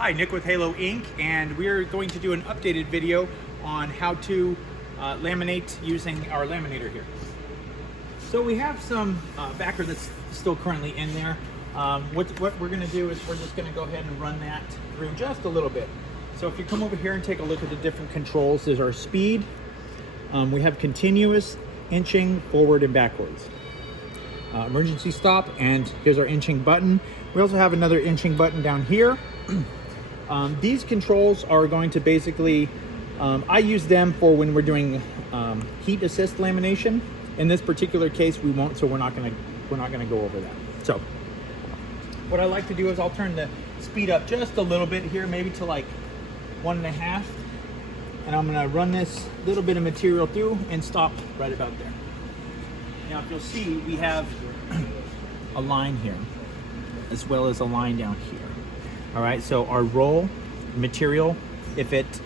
Hi, Nick with Halo Inc. And we're going to do an updated video on how to laminate using our laminator here. So we have some backer that's still currently in there. What we're going to do is we're just going to go ahead and run that through just a little bit. So if you come over here and take a look at the different controls, there's our speed. We have continuous, inching, forward and backwards. Emergency stop, and here's our inching button. We also have another inching button down here. These controls are going to basically, I use them for when we're doing heat assist lamination. In this particular case, we won't, so we're not gonna go over that. So, what I like to do is I'll turn the speed up just a little bit here, maybe to like 1.5, and I'm gonna run this little bit of material through and stop right about there. Now, if you'll see, we have a line here, as well as a line down here. All right, so our roll material, if it's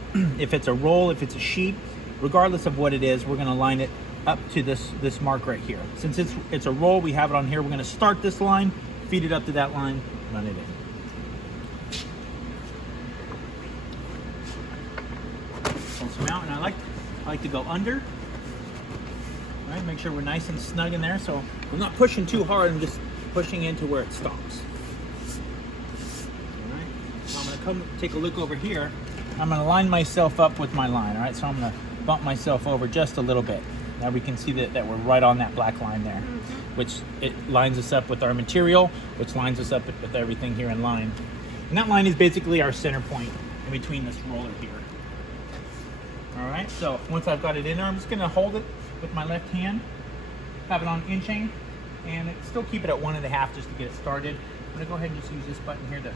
a roll, if it's a sheet, regardless of what it is, we're gonna line it up to this mark right here. Since it's a roll, we have it on here. We're gonna start this line, feed it up to that line, run it in. Pull some out, and I like to go under. All right, make sure we're nice and snug in there, so I'm not pushing too hard. I'm just pushing into where it stops. I'm gonna come take a look over here. I'm gonna line myself up with my line, all right? So I'm gonna bump myself over just a little bit. Now we can see that we're right on that black line there, which it lines us up with our material, which lines us up with everything here in line. And that line is basically our center point in between this roller here. All right, so once I've got it in there, I'm just gonna hold it with my left hand, have it on inching, and still keep it at 1.5 just to get it started. I'm gonna go ahead and just use this button here to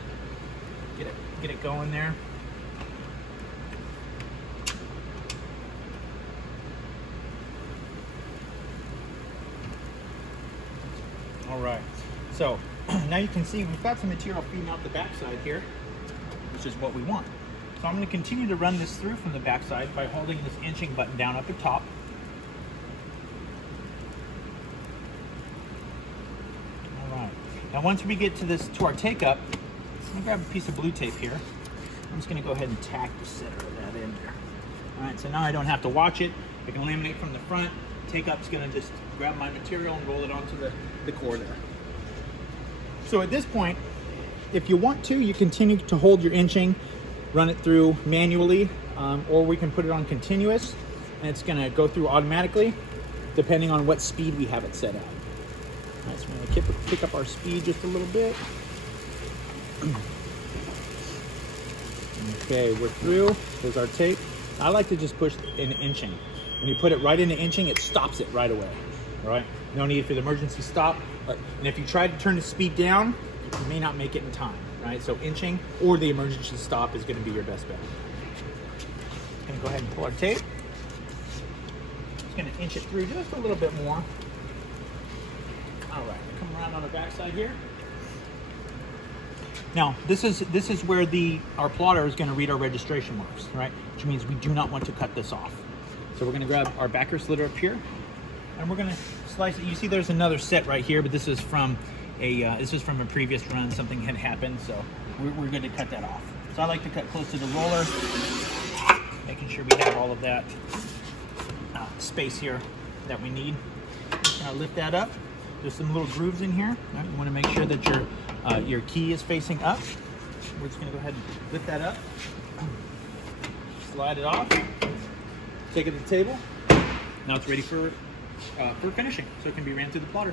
get it going there. All right, so now you can see we've got some material feeding out the backside here, which is what we want. So I'm going to continue to run this through from the backside by holding this inching button down up at top. All right, now once we get to our take up, I'm gonna grab a piece of blue tape here. I'm just gonna go ahead and tack the center of that in there. All right, so now I don't have to watch it. I can laminate from the front. Take up's gonna just grab my material and roll it onto the core there. So at this point, if you want to, you continue to hold your inching, run it through manually, or we can put it on continuous, and it's gonna go through automatically, depending on what speed we have it set at. All right, so we're gonna pick up our speed just a little bit. Okay, we're through. There's our tape. I like to just push in inching. When you put it right into inching, it stops it right away. All right, no need for the emergency stop. And if you try to turn the speed down, you may not make it in time. Right, so inching or the emergency stop is going to be your best bet. Going to go ahead and pull our tape. Just going to inch it through just a little bit more. All right, come around on the backside here. Now, this is where our plotter is going to read our registration marks, right? Which means we do not want to cut this off. So we're going to grab our backer slitter up here, and we're going to slice it. You see, there's another set right here, but this is from a previous run. Something had happened, so we're good to cut that off. So I like to cut close to the roller, making sure we have all of that space here that we need. Just gonna lift that up. There's some little grooves in here. Right? You want to make sure that your key is facing up. We're just going to go ahead and lift that up, slide it off, take it to the table. Now it's ready for finishing, so it can be ran through the plotter.